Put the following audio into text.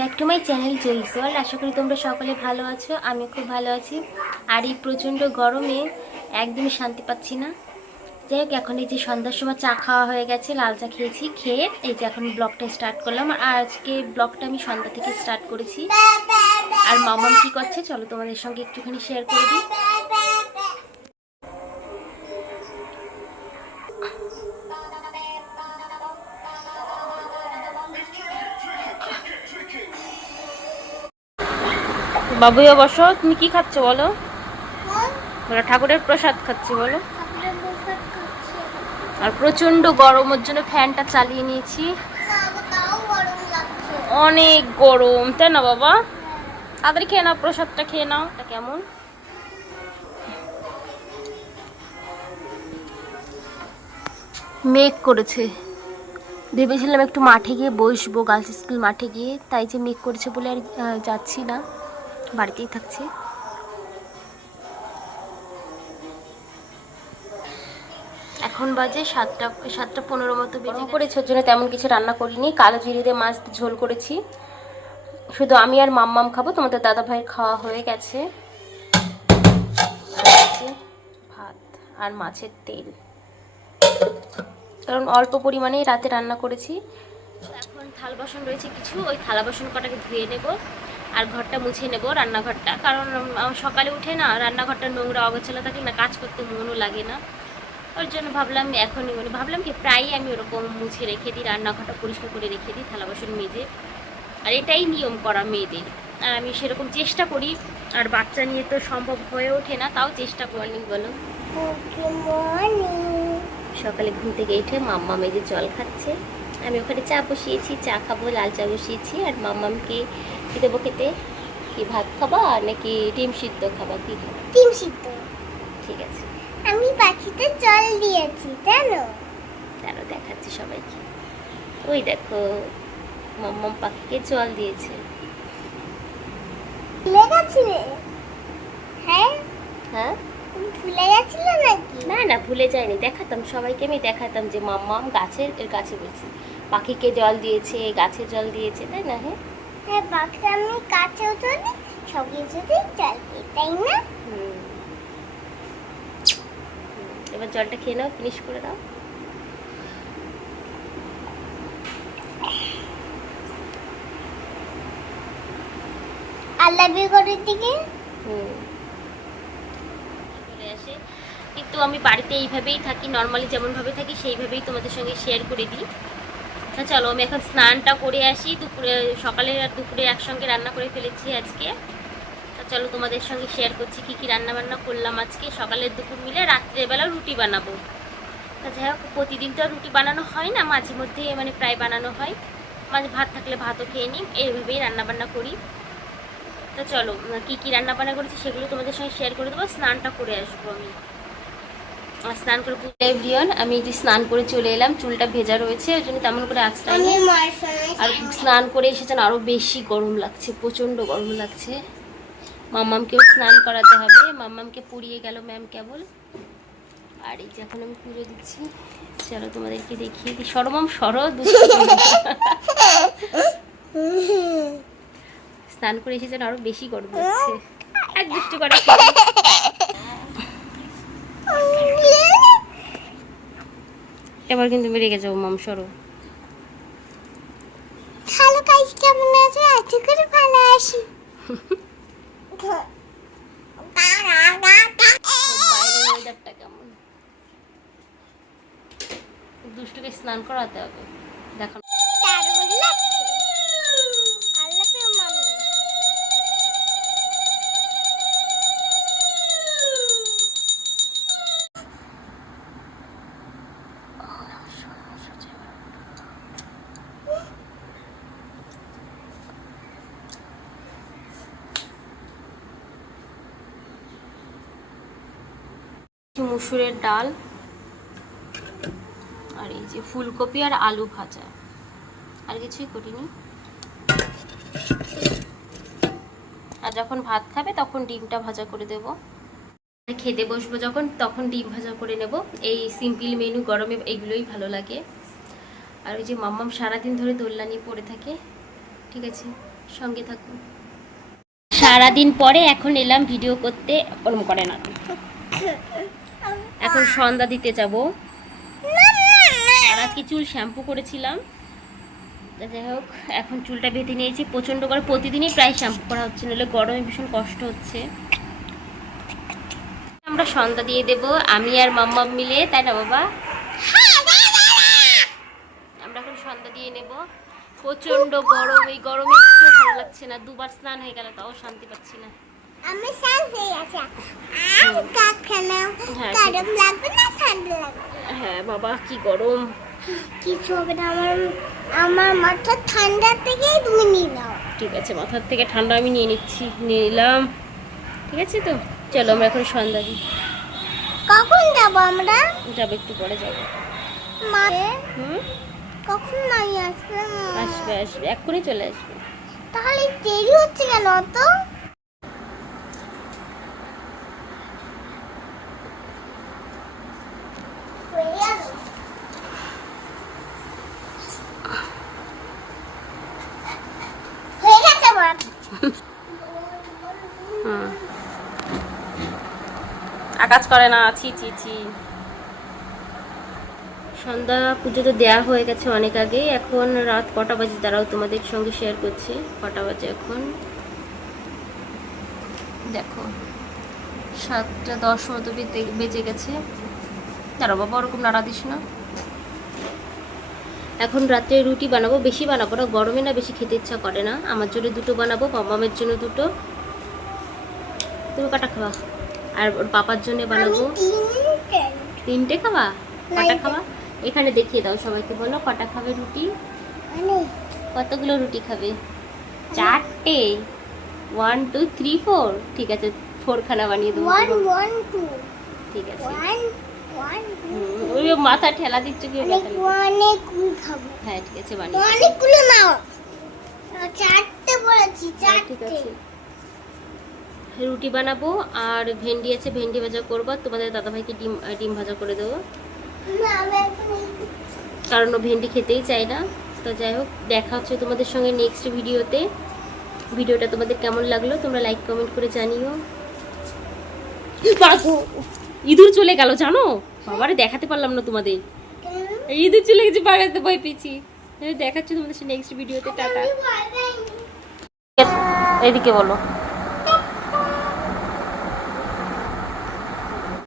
Back to my channel জয়িস world. আশা করি তোমরা সকলে ভালো আছো, আমি খুব ভালো আছি। আর এই প্রচণ্ড গরমে একদমই শান্তি পাচ্ছি না। যাই হোক, এখন এই যে সন্ধ্যার সময় চা খাওয়া হয়ে গেছে, লাল চা খেয়েছি, খেয়ে এই যে এখন ব্লগটা স্টার্ট করলাম। আর আজকে ব্লগটা আমি সন্ধ্যা থেকে স্টার্ট করেছি। আর মামাম কি করছে চলো তোমাদের সঙ্গে একটুখানি শেয়ার করে দিই। বাবুইও বসো, তুমি কি খাচ্ছ বলো? বলো ঠাকুরের প্রসাদ খাচ্ছি বলো। আর প্রচন্ড গরমের জন্য ফ্যানটা চালিয়ে নিয়েছি, অনেক গরম তাই না বাবা? তাড়াতাড়ি খেয়ে নাও, প্রসাদটা খেয়ে নাও। এটা কেমন মেঘ করেছে, ভেবেছিলাম একটু মাঠে গিয়ে বসবো, গার্লস স্কুল মাঠে গিয়ে, তাই যে মেঘ করেছে বলে আর যাচ্ছি না, বাড়িতেই থাকছি। এখন বাজে 7:15 মতো বেজে করেছে, ওর জন্য তেমন কিছু রান্না করিনি। কালো জিরে দিয়ে মাছ ঝোল করেছি, শুধু আমি আর মাম্মাম খাবো, তোমাদের দাদা ভাইয়ের খাওয়া হয়ে গেছে। ভাত আর মাছের তেল, কারণ অল্প পরিমাণেই রাতে রান্না করেছি। এখন থাল বাসন রয়েছে কিছু, ওই থালা বাসন কটাকে ধুয়ে নেব আর ঘরটা মুছে নেব, রান্নাঘরটা। কারণ সকালে উঠে না রান্নাঘরটা নোংরা অগোছালো থাকে না, কাজ করতে মনও লাগে না। ওর জন্য ভাবলাম এখনই ভাবলাম কি প্রায়ই আমি ওরকম মুছে রেখে দিই, রান্নাঘরটা পরিষ্কার করে রেখে দিই থালা বাসন মেজে। আর এটাই নিয়ম করা মেয়েদের, আর আমি সেরকম চেষ্টা করি। আর বাচ্চা নিয়ে তো সম্ভব হয়ে ওঠে না, তাও চেষ্টা করি। বলো সকালে ঘুম থেকে উঠে মাম্মা মেজে জল খাচ্ছে, আমি ওখানে চা বসিয়েছি, চা খাবো, লাল চা বসিয়েছি। আর মাম্মামকে কি দেবো খেতে? কি ভাত খাবা নাকি ডিম সিদ্ধ খাবা? কি খাবা? ডিম সিদ্ধ। ঠিক আছে। আমি পাখিতে জল দিয়েছি জানো। দাঁড়াও দেখাচ্ছি সবাইকে। ওই দেখো মাম্মাম পাখিকে জল দিয়েছে। ভুলে গেছিলে? হ্যাঁ হ্যাঁ, ভুলে গেছিলে নাকি? না না ভুলে যায়নি, দেখাতাম সবাইকে, আমি দেখাতাম যে মাম্মাম গাছে বলছি পাখিকে জল দিয়েছে, গাছে জল দিয়েছে, তাই না? হ্যাঁ হ্যাঁ, পাখি আমি কাছেও জল দিই, সব কিছুতেই জল দিই, তাই না? এবার জলটা খেয়ে নাও, ফিনিশ করে দাও। আল্লাহ বিগড়ের দিকে চলে আসে, কিন্তু আমি বাড়িতে এইভাবেই থাকি, নর্মালি যেমনভাবে থাকি সেইভাবেই তোমাদের সঙ্গে শেয়ার করে দিই। তা চলো আমি এখন স্নানটা করে আসি। দুপুরে সকালে আর দুপুরে একসঙ্গে রান্না করে ফেলেছি আজকে। তা চলো তোমাদের সঙ্গে শেয়ার করছি কী কী রান্না বান্না করলাম আজকে। সকালের দুপুর মিলে রাত্রেবেলা রুটি বানাবো। তা যাই হোক, প্রতিদিন তো আর রুটি বানানো হয় না, মাঝে মধ্যে মানে প্রায় বানানো হয়। মাঝে ভাত থাকলে ভাতও খেয়ে নিই, এইভাবেই রান্নাবান্না করি। তো চলো কী কী রান্নাবান্না করেছি সেগুলো তোমাদের সঙ্গে শেয়ার করে দেবো। স্নানটা করে আসবো আমি, স্নান করে এভরিওয়ান। আমি যে স্নান করে চলে এলাম, চুলটা ভেজা রয়েছে ওই জন্য তেমন করে আঁচড়াই নেই। আর স্নান করে এসেছেন, আরও বেশি গরম লাগছে, প্রচণ্ড গরম লাগছে। মাম্মামকেও স্নান করাতে হবে, মাম্মামকে পুড়িয়ে গেল ম্যাম কেবল। আর এই যে এখন আমি পুজো দিচ্ছি, চলো তোমাদেরকে দেখিয়ে দিই। সরমাম স্নান করে এসেছেন, আরও বেশি গরম লাগছে। এক দুষ্টু করা এবার কিন্তু আমি রেগে যাবো। মাম সরো। হ্যালো গাইস, কেমন আছো? আজকে করে ভালো আছি। বাইরের ওয়েদারটা কেমন? দুষ্টুকে স্নান করাতে হবে, দেখো। মুসুরের ডাল আর এই যে ফুলকপি আর আলু ভাজা, আর কিছুই করিনি। আর যখন ভাত খাবে তখন ডিমটা ভাজা করে দেব। খেতে বসবো যখন, তখন ডিম ভাজা করে নেব। এই সিম্পল মেনু গরমে এইগুলোই ভালো লাগে। আর ওই যে মাম্মাম সারাদিন ধরে দোলনা নিয়ে পড়ে থাকে, ঠিক আছে, সঙ্গে থাকুন। সারাদিন পরে এখন এলাম ভিডিও করতে, ওরম করে না। এখন সন্ধ্যা দিতে যাব। আর আজকে চুল শ্যাম্পু করেছিলাম, তা যাই হোক এখন চুলটা বেঁধে নিয়েছি। প্রচণ্ড করে প্রতিদিনই প্রায় শ্যাম্পু করা হচ্ছে, নাহলে গরমে ভীষণ কষ্ট হচ্ছে। আমরা সন্ধ্যা দিয়ে দেব আমি আর মাম্মা মিলে, তাই না বাবা? আমরা এখন সন্ধ্যা দিয়ে নেব। প্রচণ্ড গরম, এই গরমে একটু ভালো লাগছে না। দুবার স্নান হয়ে গেল তাও শান্তি পাচ্ছি না। আমি স্নান হয়ে গেছে, আর কাকখানা হ্যাঁ, গরম লাগবে না ঠান্ডা লাগবে? হ্যাঁ বাবা, কি গরম। কিছু হবে না, আমার মাথা ঠান্ডা থেকেই তুমি নিয়ে নাও। ঠিক আছে, মাথার থেকে ঠান্ডা আমি নিয়ে নিচ্ছি, নিলাম। ঠিক আছে তো, চলো আমরা এখন সন্ধ্যা দিই। কখন যাবো আমরা? যাবো, একটু পরে যাবো। মা হুম, কখন মাই আসবে? আসবে আসবে, এক্ষুনি চলে আসবে। তাহলে দেরি হচ্ছে কেন তো? হয়ে গেছে আমার। হুম, আকাজ করে না, ছি ছি ছি। সন্ধ্যা পুজো তো দেওয়া হয়ে গেছে অনেক আগে। এখন রাত কটা বাজে দাঁড়াও তোমাদের সঙ্গে শেয়ার করছি। কটা বাজে এখন দেখো, 7:10 মতো বেজে গেছে। দাঁড়াও বাবা, ওরকম নাড়া দিস না। এখন রাত্রে রুটি বানাবো, বেশি বানাবো না, গরমে না বেশি খেতে ইচ্ছা করে না। আমার জন্য 2টো বানাবো, মামামের জন্য 2টো। তুমি কটা খাওয়া? আর ওর পাপার জন্য বানাবো। আমি 3টে খাওয়া? কটা না, খাওয়া এখানে দেখিয়ে দাও সবাইকে, বলো কটা খাবে রুটি? কতগুলো রুটি খাবে? 4টে? 1 2 3 4। ঠিক আছে, 4খানা বানিয়ে দেবো। 1 1 2 ঠিক আছে। 1 1 ওই মাথা ঠেলা দিচ্ছ কি? অনেকগুলো খাবো। হ্যাঁ ঠিক আছে, বানিয়ে দেবো। অনেকগুলো নাও, 4টে বলেছি, হ্যাঁ, ঠিক 4টে। আছে। রুটি বানাবো আর ভেন্ডি আছে, ভেন্ডি ভাজা করবো। তোমাদের দাদাভাইকে ডিম ভাজা করে দেবো, না, আমি এখন কারণ ও ভেন্ডি খেতেই চায় না। তো যাই হোক, দেখা হচ্ছে তোমাদের সঙ্গে নেক্সট ভিডিওতে। ভিডিওটা তোমাদের কেমন লাগলো তোমরা লাইক কমেন্ট করে জানিও। ইঁদুর চলে গেল জানো, বাবারে দেখাতে পারলাম না তোমাদের। ইঁদুর চলে গেছে, বাগাতে ভয় পেয়েছি। দেখাচ্ছি তোমাদের নেক্সট ভিডিওতে। টাটা। আমি ভয় পাইনি। এদিকে বলো।